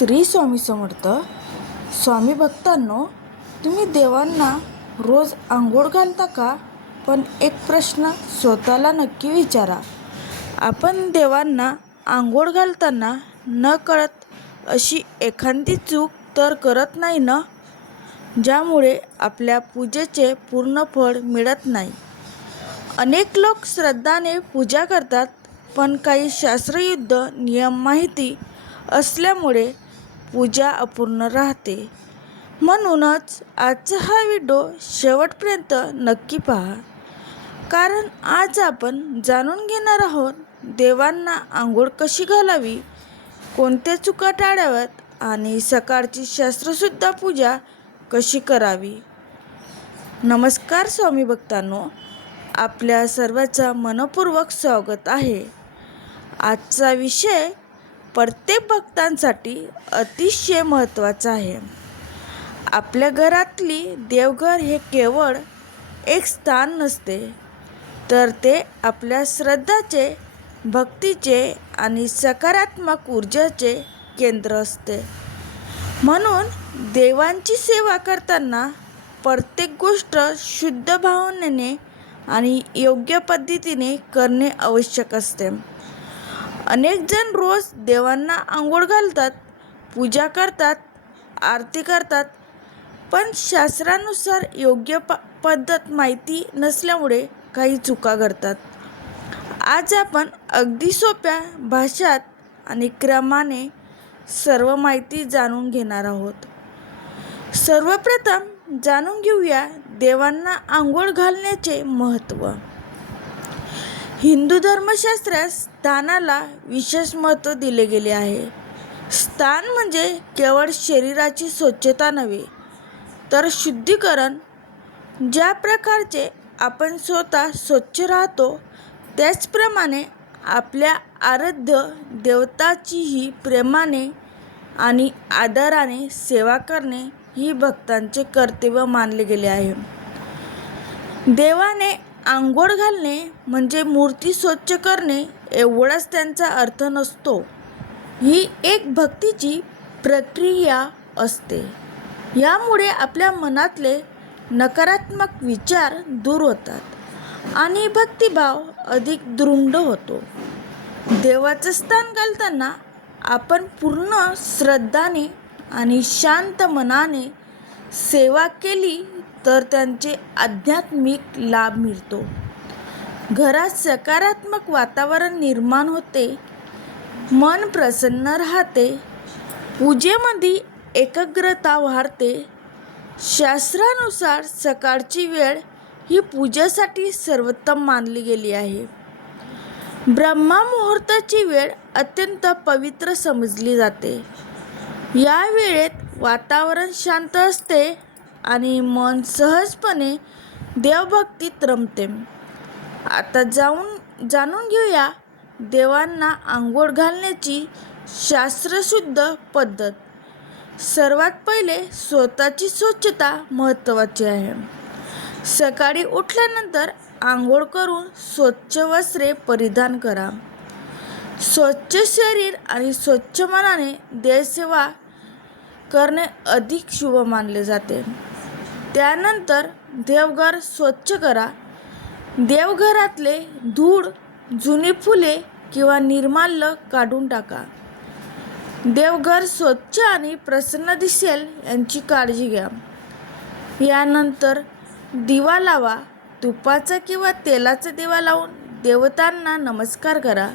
श्री स्वामी समर्थ. स्वामी भक्तांनो, तुम्ही देवांना रोज आंघोळ घालता का? पण एक प्रश्न स्वतःला नक्की विचारा. आपण देवांना आंघोळ घालताना नकळत अशी एखादी चूक तर करत नाही ना, ज्यामुळे आपल्या पूजेचे पूर्ण फळ मिळत नाही. अनेक लोक श्रद्धाने पूजा करतात, पण काही शास्त्रयुक्त नियम माहिती असल्यामुळे पूजा अपूर्ण राहते. म्हणूनच आजचा हा व्हिडिओ शेवटपर्यंत नक्की पहा, कारण आज आपण जाणून घेणार आहोत देवांना आंघोळ कशी घालावी, कोणत्या चुका टाळाव्यात आणि सकाळची शास्त्रशुद्ध पूजा कशी करावी. नमस्कार स्वामी भक्तांनो, आपल्या सर्वांचं मनपूर्वक स्वागत आहे. आजचा विषय प्रत्येक भक्तांसाठी अतिशय महत्त्वाचा आहे. आपल्या घरातली देवघर हे केवळ एक स्थान नसते, तर ते आपल्या श्रद्धाचे, भक्तीचे आणि सकारात्मक ऊर्जेचे केंद्र असते. म्हणून देवांची सेवा करताना प्रत्येक गोष्ट शुद्ध भावनेने आणि योग्य पद्धतीने करणे आवश्यक असते. अनेक जण रोज देवांना आंघोळ घालतात, पूजा करतात, आरती करतात, पण शास्त्रानुसार योग्य पद्धत माहिती नसल्यामुळे काही चुका करतात. आज आपण अगदी सोप्या भाषेत आणि क्रमाने सर्व माहिती जाणून घेणार आहोत. सर्वप्रथम जाणून घेऊया देवांना आंघोळ घालण्याचे महत्त्व. हिंदू धर्मशास्त्रात स्थानाला विशेष महत्त्व दिले गेले आहे. स्थान म्हणजे केवळ शरीराची स्वच्छता नव्हे, तर शुद्धीकरण. ज्या प्रकारचे आपण स्वतः स्वच्छ राहतो, त्याचप्रमाणे आपल्या आराध्य देवताचीही प्रेमाने आणि आदराने सेवा करणे ही भक्तांचे कर्तव्य मानले गेले आहे. देवाने आंघोळ घालणे म्हणजे मूर्ती स्वच्छ करणे एवढाच त्यांचा अर्थ नसतो. ही एक भक्तीची प्रक्रिया असते. यामुळे आपल्या मनातले नकारात्मक विचार दूर होतात आणि भक्तिभाव अधिक दृढ होतो. देवाचं स्थान घालताना आपण पूर्ण श्रद्धाने आणि शांत मनाने सेवा केली तर त्यांचे आध्यात्मिक लाभ मिळतो. घरात सकारात्मक वातावरण निर्माण होते, मन प्रसन्न राहते, पूजेमध्ये एकाग्रता वाढते. शास्त्रानुसार सकाळची वेळ ही पूजेसाठी सर्वोत्तम मानली गेली आहे. ब्रह्ममुहूर्ताची वेळ अत्यंत पवित्र समजली जाते. या वेळेत वातावरण शांत असते आणि मन सहजपणे देवभक्तीत रमते. आता जाणून घेऊया देवांना आंघोळ घालण्याची शास्त्रशुद्ध पद्धत. सर्वात पहिले स्वतःची स्वच्छता महत्त्वाची आहे. सकाळी उठल्यानंतर आंघोळ करून स्वच्छ वस्त्रे परिधान करा. स्वच्छ शरीर आणि स्वच्छ मनाने देवसेवा करणे अधिक शुभ मानले जाते. त्यानंतर देवघर स्वच्छ करा. देवघरातले धूळ, जुनी फुले किंवा निर्माल्य काढून टाका. देवघर स्वच्छ आणि प्रसन्न दिसेल याची काळजी घ्या. यानंतर दिवा लावा. तुपाचा किंवा तेलाचा दिवा लावून देवतांना नमस्कार करा.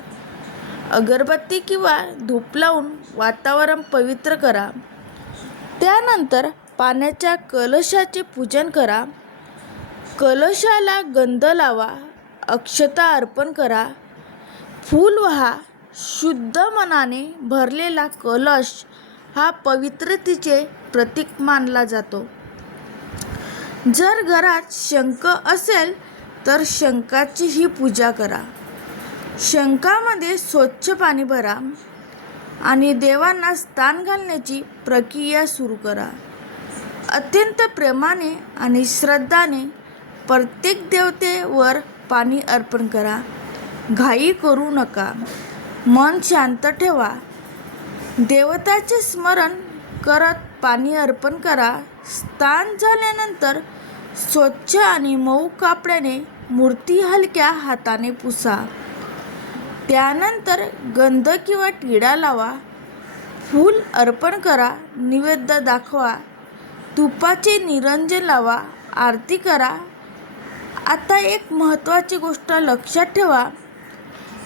अगरबत्ती किंवा धूप लावून वातावरण पवित्र करा. त्यानंतर पाण्याच्या कलशाचे पूजन करा. कलशाला गंध लावा, अक्षता अर्पण करा, फूल वाहा. शुद्ध मनाने भरलेला कलश हा पवित्रतेचे प्रतीक मानला जातो. जर घरात शंख असेल तर शंखाचीही पूजा करा. शंखामध्ये स्वच्छ पाणी भरा आणि देवांना स्थान घालण्याची प्रक्रिया सुरू करा. अत्यंत प्रेमाने आणि श्रद्धाने प्रत्येक देवतेवर पाणी अर्पण करा. घाई करू नका. मन शांत ठेवा. देवताचे स्मरण करत पाणी अर्पण करा. स्नान झाल्यानंतर स्वच्छ आणि मऊ कापडाने मूर्ती हलक्या हाताने पुसा. त्यानंतर गंध किंवा टिळा लावा. फूल अर्पण करा. नैवेद्य दाखवा. तुपाचे निरंजन लावा. आरती करा. आता एक महत्त्वाची गोष्ट लक्षात ठेवा.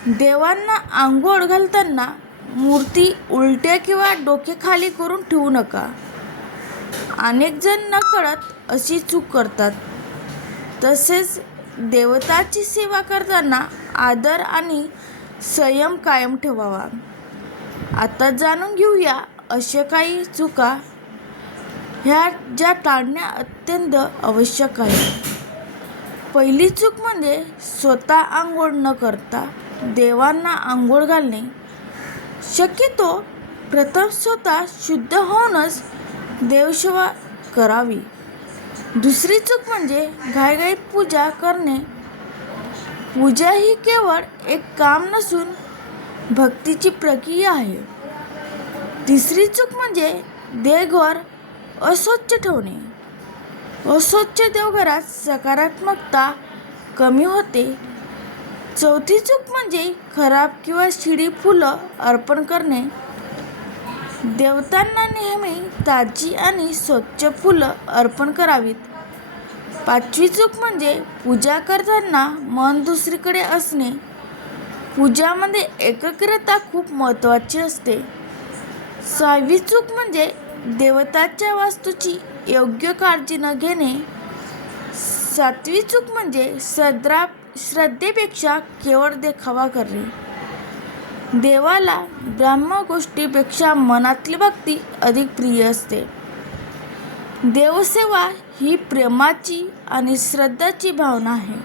देवांना आंघोळ घालताना मूर्ती उलट्या किंवा डोके खाली करून ठेवू नका. अनेक जण नकळत अशी चूक करतात. तसेच देवताची सेवा करताना आदर आणि संयम कायम ठेवावा. आता जाणून घेऊया अशा काही चुका ह्या ज्या टाळण्या अत्यंत आवश्यक आहे. पहिली चूक म्हणजे स्वतः आंघोळ न करता देवांना आंघोळ घालणे. शक्यतो प्रथम स्वतः शुद्ध होऊनच देवसेवा करावी. दुसरी चूक म्हणजे घाईघाईत पूजा करणे. पूजा ही केवळ एक काम नसून भक्तीची प्रक्रिया आहे. तिसरी चूक म्हणजे देवघर अस्वच्छ ठेवणे. अस्वच्छ देवघरात सकारात्मकता कमी होते. चौथी चूक म्हणजे खराब किंवा शिळी फुलं अर्पण करणे. देवतांना नेहमी ताजी आणि स्वच्छ फुलं अर्पण करावीत. पाचवी चूक म्हणजे पूजा करताना मन दुसरीकडे असणे. पूजामध्ये एकाग्रता खूप महत्त्वाची असते. सहावी चूक म्हणजे देवताच्या वास्तूची योग्य काळजी न घेणे. सातवी चूक म्हणजे श्रद्धेपेक्षा केवळ देखावा करणे. देवाला ब्रह्म गोष्टीपेक्षा मनातली भक्ती अधिक प्रिय असते. देवसेवा ही प्रेमाची आणि श्रद्धाची भावना आहे.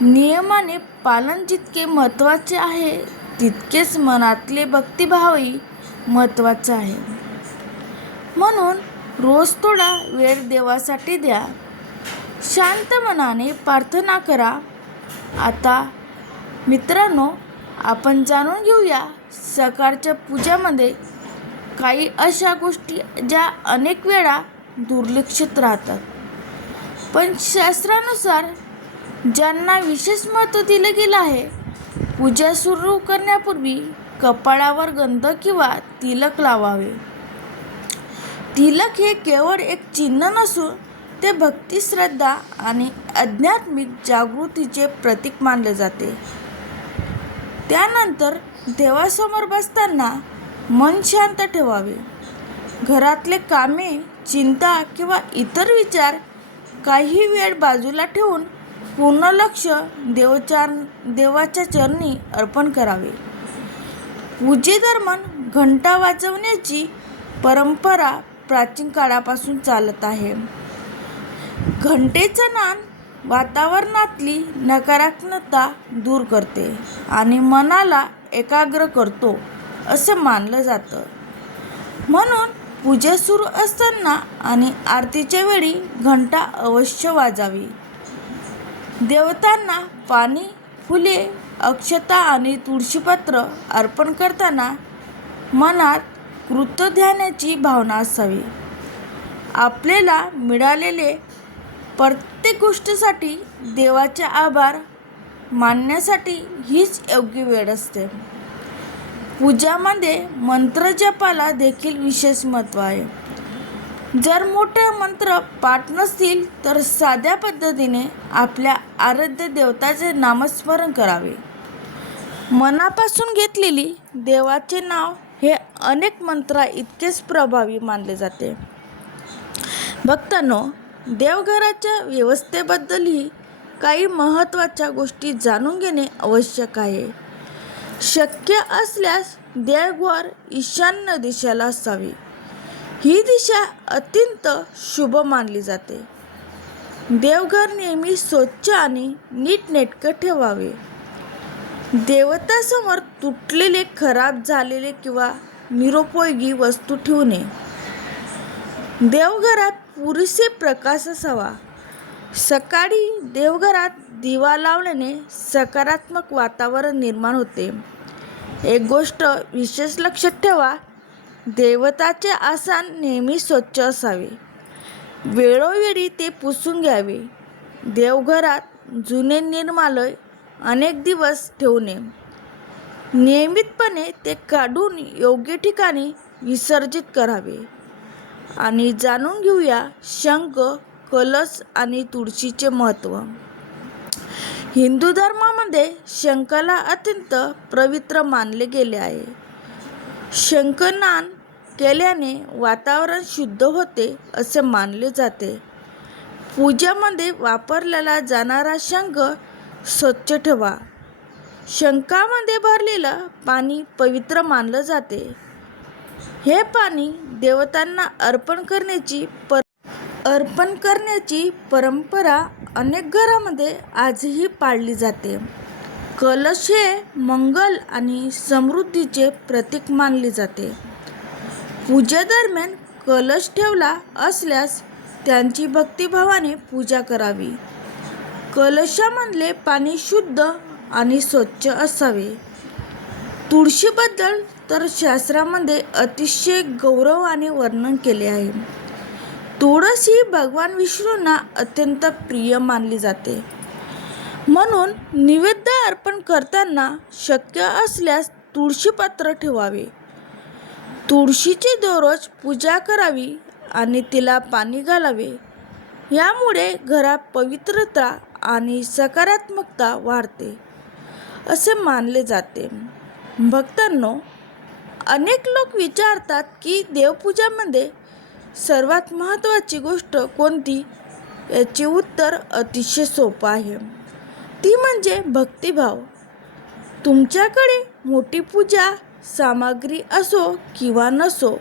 नियमाने पालन जितके महत्त्वाचे आहे तितकेच मनातले भक्तिभावही महत्त्वाचा आहे. म्हणून रोज थोडा वेळ देवासाठी द्या. शांत मनाने प्रार्थना करा. आता मित्रांनो, आपण जाणून घेऊया सकाळच्या पूजामध्ये काही अशा गोष्टी ज्या अनेक वेळा दुर्लक्षित राहतात. पण शास्त्रानुसार ज्यांना विशेष महत्त्व दिलं गेलं आहे. पूजा सुरू करण्यापूर्वी कपाळावर गंध किंवा तिलक लावावे. तिलक हे केवळ एक चिन्ह नसून ते भक्ती, श्रद्धा आणि आध्यात्मिक जागृतीचे प्रतीक मानले जाते. त्यानंतर देवासमोर बसताना मन शांत ठेवावे. घरातले कामे, चिंता किंवा इतर विचार काही वेळ बाजूला ठेवून पूर्ण लक्ष देवाच्या चरणी अर्पण करावे. पूजेदरम्यान घंटा वाजवण्याची परंपरा प्राचीन काळापासून चालत आहे. घंटेचं नाद वातावरणातली नकारात्मकता दूर करते आणि मनाला एकाग्र करतो असे मानलं जातं. म्हणून पूजा सुरू असताना आणि आरतीच्या वेळी घंटा अवश्य वाजावी. देवतांना पाणी, फुले, अक्षता आणि तुळशीपत्र अर्पण करताना मनात कृतज्ञतेची भावना असावी. आपल्याला मिळालेले प्रत्येक गोष्टीसाठी देवाचे आभार मानण्यासाठी हीच योग्य वेळ असते. पूजामध्ये मंत्र जपाला देखील विशेष महत्त्व आहे. जर मोठे मंत्र पाठ नसतील तर साध्या पद्धतीने आपल्या आराध्य देवताचे नामस्मरण करावे. मनापासून घेतलेली देवाचे नाव हे अनेक मंत्रा इतकेच प्रभावी मानले जाते. भक्तांनो, देवघराच्या व्यवस्थेबद्दलही काही महत्त्वाच्या गोष्टी जाणून घेणे आवश्यक आहे. शक्य असल्यास देवघर ईशान्य दिशेला असावे. ही दिशा अत्यंत शुभ मानली जाते. देवघर नेहमी स्वच्छ आणि नीटनेटके ठेवावे. देवतासमोर तुटलेले, खराब झालेले किंवा निरुपयोगी वस्तू ठेवू नये. देवघरात पुरेसे प्रकाश असावा. सकाळी देवघरात दिवा लावल्याने सकारात्मक वातावरण निर्माण होते. एक गोष्ट विशेष लक्षात ठेवा, देवताचे आसन नेहमी स्वच्छ असावे. वेळोवेळी ते पुसून घ्यावे. देवघरात जुने निर्मालय अनेक दिवस ठेवू नये. नियमितपणे ते काढून योग्य ठिकाणी विसर्जित करावे. आणि जाणून घेऊया शंख, कलश आणि तुळशीचे महत्त्व. हिंदू धर्मामध्ये शंखाला अत्यंत पवित्र मानले गेले आहे. शंखनाद केल्याने वातावरण शुद्ध होते असे मानले जाते. पूजामध्ये वापरला जाणारा शंख स्वच्छ ठेवा. शंखामध्ये भरलेलं पाणी पवित्र मानलं जाते. हे पाणी देवतांना अर्पण करण्याची परंपरा अनेक घरांमध्ये आजही पाळली जाते. कलश हे मंगल आणि समृद्धीचे प्रतीक मानले जाते. पूजेदरम्यान कलश ठेवला असल्यास त्यांची भक्तिभावाने पूजा करावी. कलशामधले पाणी शुद्ध आणि स्वच्छ असावे. तुळशीबद्दल तर शास्त्रामध्ये अतिशय गौरवाने वर्णन केले आहे. तुळस ही भगवान विष्णूंना अत्यंत प्रिय मानली जाते. म्हणून नैवेद्य अर्पण करताना शक्य असल्यास तुळशीपत्र ठेवावे. तुळशीची दररोज पूजा करावी आणि तिला पाणी घालावे. यामुळे घरात पवित्रता आणि सकारात्मकता वाढते असे मानले जाते. भक्तांनो, अनेक लोक विचारतात की देवपूजामध्ये सर्वात महत्त्वाची गोष्ट कोणती? याचे उत्तर अतिशय सोपं आहे. ती म्हणजे भक्तिभाव. तुमच्याकडे मोठी पूजा सामग्री असो किंवा नसो,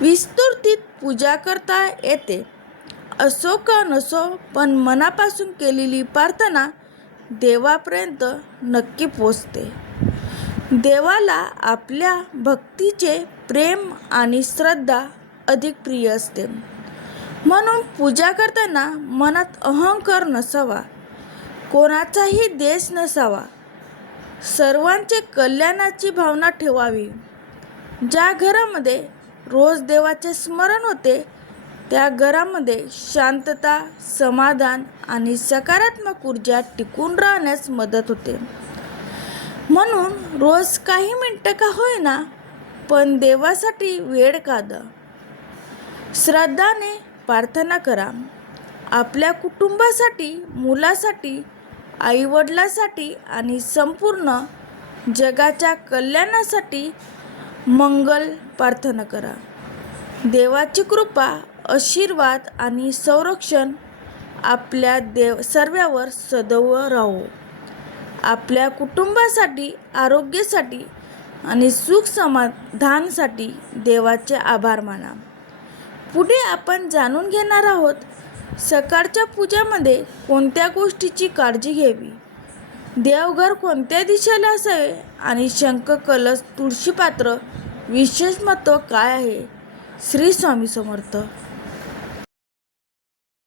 विस्तृतीत पूजा करता येते. असो का नसो, पण मनापासून केलेली प्रार्थना देवापर्यंत नक्की पोचते. देवाला आपल्या भक्तीचे प्रेम आणि श्रद्धा अधिक प्रिय असते. म्हणून पूजा करताना मनात अहंकार नसावा, कोणाचाही द्वेष नसावा. सर्वांचे कल्याणाची भावना ठेवावी. ज्या घरामध्ये रोज देवाचे स्मरण होते त्या घरामध्ये शांतता, समाधान आणि सकारात्मक ऊर्जा टिकून राहण्यास मदत होते. म्हणून रोज काही मिनिटं का होईना, पण देवासाठी वेळ काढा. श्रद्धाने प्रार्थना करा. आपल्या कुटुंबासाठी, मुलासाठी, आईवडिलांसाठी आणि संपूर्ण जगाच्या कल्याणासाठी मंगल प्रार्थना करा. देवाची कृपा, आशीर्वाद आणि संरक्षण आपल्या सर्वांवर सदैव राहो. आपल्या कुटुंबासाठी, आरोग्यासाठी आणि सुख समाधानासाठी देवाचे आभार माना. पुढे आपण जाणून घेणार आहोत सकाळच्या पूजामध्ये कोणत्या गोष्टीची काळजी घ्यावी, देवघर कोणत्या दिशेला असावे आणि शंख, कलश, तुळशीपात्र विशेष महत्त्व काय आहे. श्री स्वामी समर्थ.